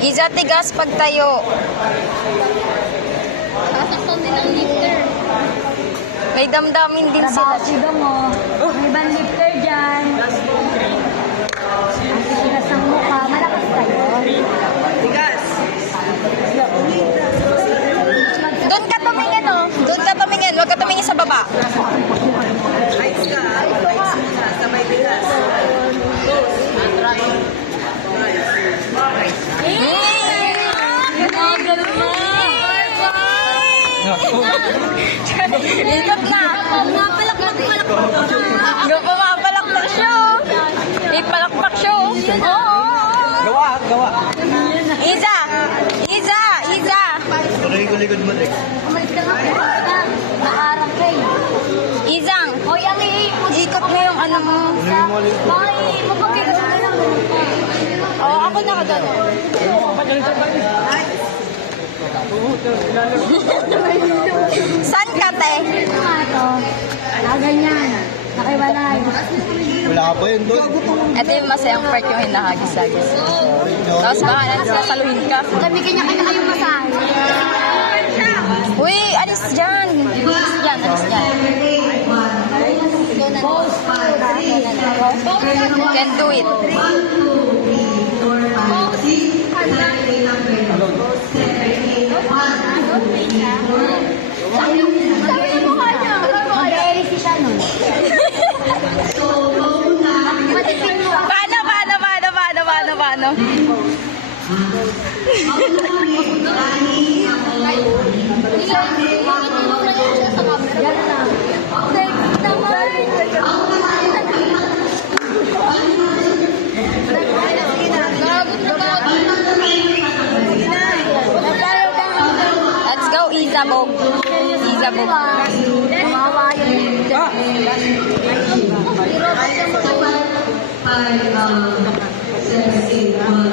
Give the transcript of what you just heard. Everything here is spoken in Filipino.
Iza, tigas pagtayo. Sasaktan din ang lifter. May damdamin din sila. Trabaho mo. May ibang lifter dyan. Ang titigas ng mukha. Malakas kayo. Doon ka tumingin, oh. Doon ka tumingin. Huwag ka tumingin sa baba. Ikot na. Pumapalakpak siya. Ipalakpak siya. Gawa. Iza! Iza! Iza! Likod mo, Rex. Umalis ka nga. Nakaharap kayo. Izang! Hoy, ang Ikot mo yung ano mo. Hoy, mapagkikas mo lang. Oo, ako nakagano. Saan ka, te? Ano nga ito? Ganyan. Nakiwalay. Wala ka pa yun doon. Ito yung masayang part yung hinahagis-hagis. Tapos baka sasaluhin ka. Kami kanya-kanya kayong masahe. Uy, alis dyan. Alis dyan, alis dyan. You can do it. Sabi ng mukha niya. Mag-e-edit si siya nun. Matipin mo. Paano? Gano'n na. Thanks naman. Let's go, Izabog. Izabog. Kawawa yun. Ay, 17.